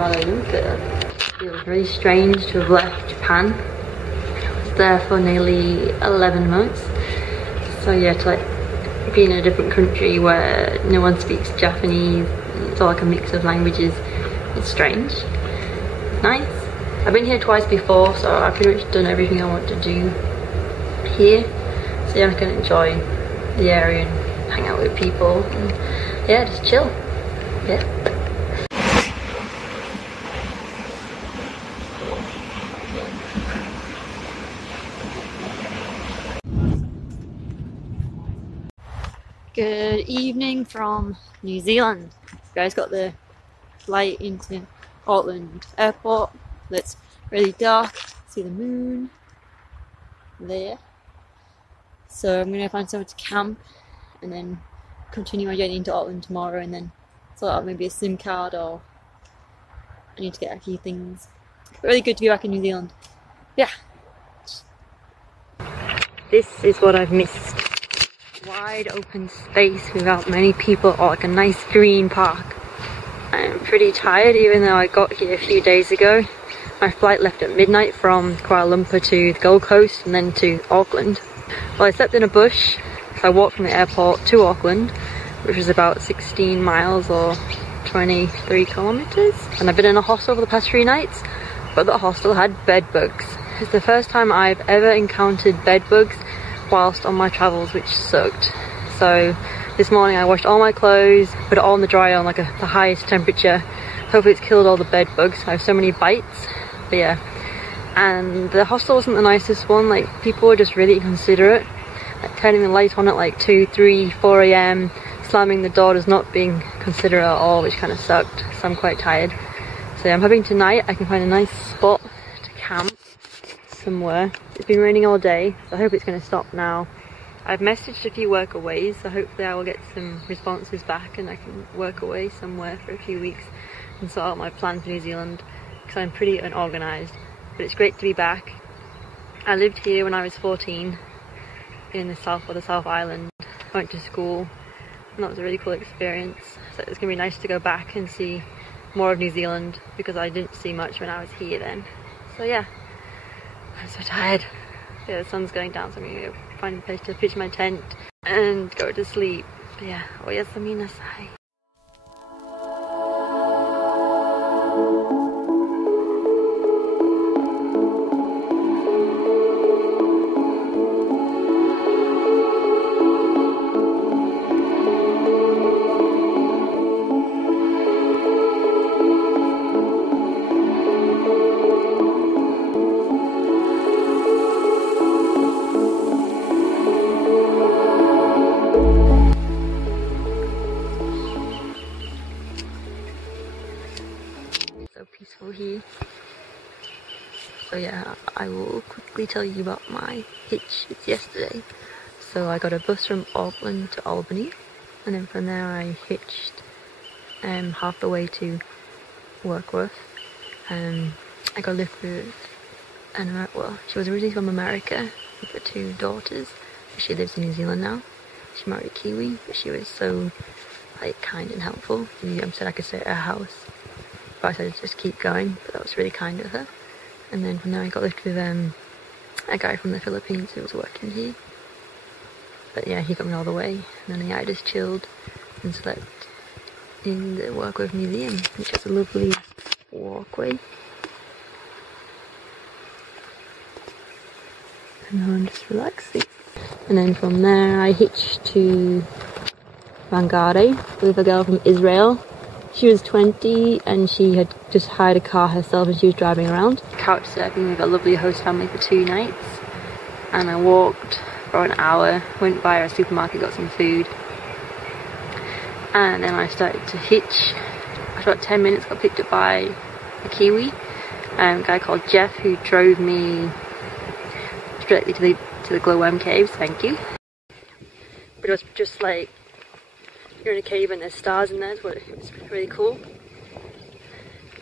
Kuala Lumpur. It feels really strange to have left Japan. I was there for nearly 11 months. So yeah, to like be in a different country where no one speaks Japanese, it's all like a mix of languages. It's strange. It's nice. I've been here twice before, so I've pretty much done everything I want to do here. So yeah, I'm gonna enjoy the area and hang out with people and yeah, just chill. Yeah. Good evening from New Zealand. You guys got the flight into Auckland airport. It's really dark. See the moon there. So I'm gonna find somewhere to camp and then continue my journey into Auckland tomorrow, and then sort out maybe a SIM card, or I need to get a few things. But really good to be back in New Zealand. Yeah. This is what I've missed. Wide open space without many people, or like a nice green park. I'm pretty tired even though I got here a few days ago. My flight left at midnight from Kuala Lumpur to the Gold Coast and then to Auckland. Well, I slept in a bush, so I walked from the airport to Auckland, which was about 16 miles or 23 kilometers. And I've been in a hostel for the past 3 nights, but the hostel had bed bugs. It's the first time I've ever encountered bed bugs whilst on my travels, which sucked. So this morning I washed all my clothes, put it all in the dryer on like the highest temperature. Hopefully it's killed all the bed bugs. I have so many bites, but yeah. And the hostel wasn't the nicest one. Like, people were just really inconsiderate, like turning the light on at like 2, 3, 4 a.m, slamming the door, just not being considerate at all, which kind of sucked. So I'm quite tired. So yeah, I'm hoping tonight I can find a nice spot to camp somewhere. It's been raining all day, so I hope it's going to stop now. I've messaged a few workaways, so hopefully I will get some responses back and I can work away somewhere for a few weeks and sort out my plans for New Zealand, because I'm pretty unorganised. But it's great to be back. I lived here when I was 14 in the south of the South Island. I went to school and that was a really cool experience. So it's going to be nice to go back and see more of New Zealand, because I didn't see much when I was here then. So yeah, I'm so tired. Yeah, the sun's going down, so I'm going to find a place to pitch my tent and go to sleep. But yeah, oyasumi nasai. Peaceful here. So yeah, I will quickly tell you about my hitch. It's yesterday. So I got a bus from Auckland to Albany, and then from there I hitched half the way to Warkworth. I got a lift with Anna. Well, she was originally from America with her 2 daughters. She lives in New Zealand now. She married a Kiwi, but she was so like kind and helpful. She said I could stay at her house, but I said just keep going, but that was really kind of her. And then from there I got lifted with a guy from the Philippines who was working here. But yeah, he got me all the way, and then yeah, I just chilled and slept in the Warkworth Museum, which has a lovely walkway. And now I'm just relaxing. And then from there I hitched to Whangarei with a girl from Israel. She was 20 and she had just hired a car herself and she was driving around. Couch surfing with a lovely host family for 2 nights. And I walked for an hour, went by a supermarket, got some food. And then I started to hitch. After about 10 minutes got picked up by a Kiwi, a guy called Jeff, who drove me directly to the glowworm caves, thank you. But it was just like, you're in a cave and there's stars in there, it was really cool.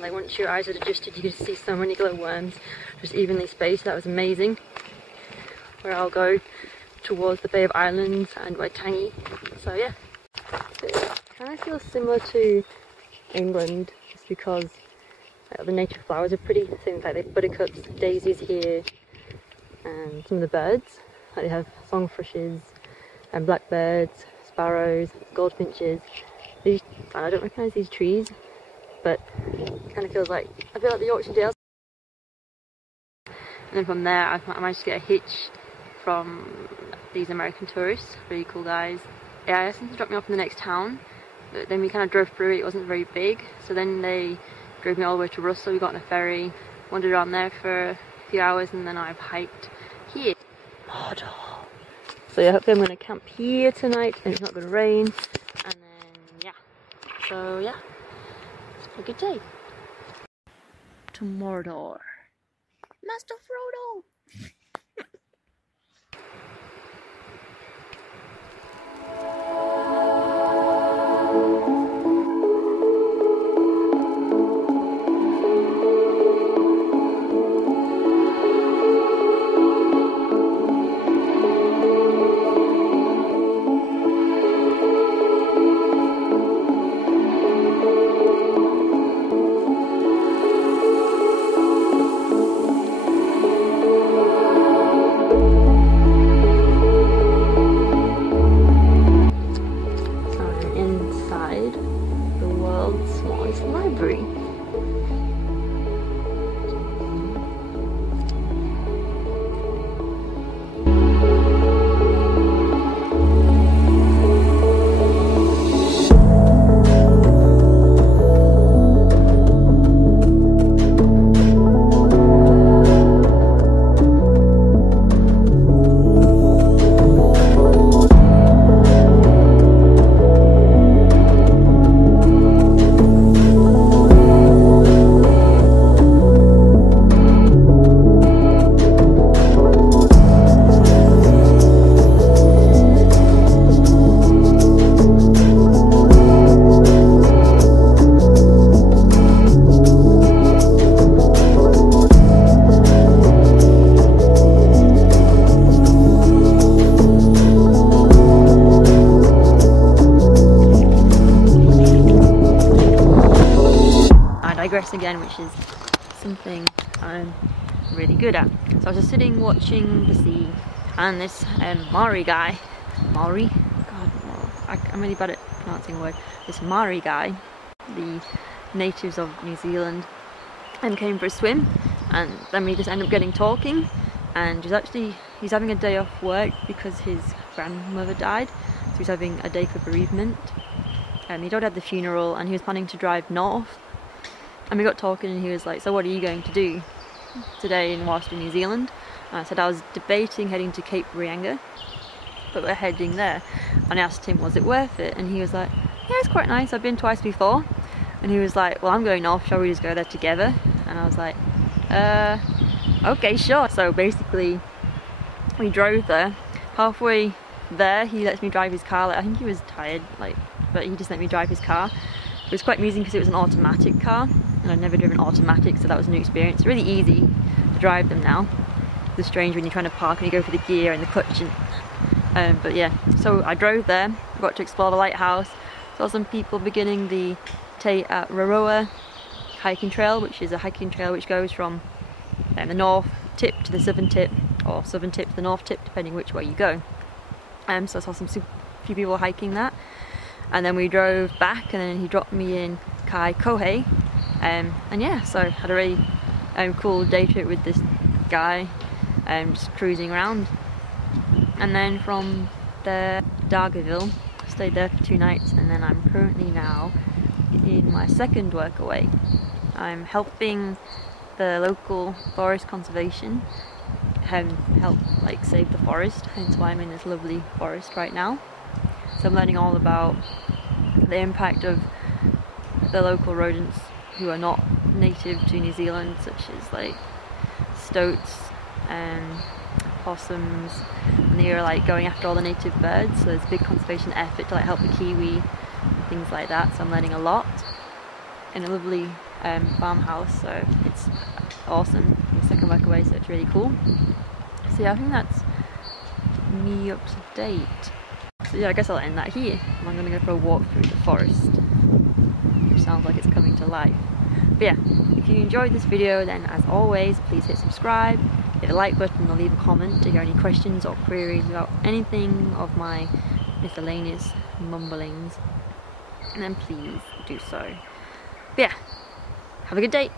Like once your eyes had adjusted you could see so many glowworms just evenly spaced. That was amazing. Where I'll go towards the Bay of Islands and Waitangi. So yeah, it kind of feels similar to England just because The native flowers are pretty, things like the buttercups, daisies here, and some of the birds. Like they have song thrushes and blackbirds, sparrows, goldfinches. These, I don't recognise these trees, but it kind of feels like, I feel like the Yorkshire Dales. And then from there I managed to get a hitch from these American tourists, really cool guys. Yeah, I asked them to drop me off in the next town, but then we kind of drove through it. It wasn't very big, so then they drove me all the way to Russell. We got on a ferry, wandered around there for a few hours, and then I've hiked here. Mordor. So yeah, hopefully I'm going to camp here tonight and it's not going to rain, and then yeah, so yeah, it's a good day. To Mordor. Master Frodo! Again, which is something I'm really good at. So I was just sitting watching the sea, and this Maori guy, Maori? God, I'm really bad at pronouncing a word. This Maori guy, the natives of New Zealand, came for a swim, and then we just ended up getting talking, and he's having a day off work because his grandmother died, so he's having a day for bereavement. He'd already had the funeral, and he was planning to drive north. And we got talking, and he was like, so what are you going to do today whilst in New Zealand? And I said I was debating heading to Cape Reinga, but we're heading there. And I asked him, was it worth it? And he was like, yeah, it's quite nice, I've been twice before. And he was like, well, I'm going north, shall we just go there together? And I was like, okay, sure. So basically we drove there. Halfway there he lets me drive his car. Like, I think he was tired, but he just let me drive his car. It was quite amusing because it was an automatic car, and I'd never driven automatic, so that was a new experience. It's really easy to drive them now. It's strange when you're trying to park and you go for the gear and the clutch. But yeah, so I drove there, got to explore the lighthouse, saw some people beginning the Te Raroa hiking trail, which is a hiking trail which goes from the north tip to the southern tip, or southern tip to the north tip, depending which way you go. So I saw few people hiking that. And then we drove back, and then he dropped me in Kai Kohei, and yeah, so I had a really cool day trip with this guy, just cruising around. And then from there, Dargaville, stayed there for 2 nights, and then I'm currently now in my second workaway. I'm helping the local forest conservation help save the forest, hence why I'm in this lovely forest right now. So I'm learning all about the impact of the local rodents who are not native to New Zealand, such as stoats and possums, and they are going after all the native birds, so there's a big conservation effort to help the kiwi and things like that. So I'm learning a lot in a lovely farmhouse, so it's awesome. The second workaway, so it's really cool. So yeah, I think that's me up to date. So yeah, I guess I'll end that here. I'm going to go for a walk through the forest, which sounds like it's coming to life. But yeah, if you enjoyed this video, then as always, please hit subscribe, hit the like button, or leave a comment if you have any questions or queries about anything of my miscellaneous mumblings, and then please do so. But yeah, have a good day.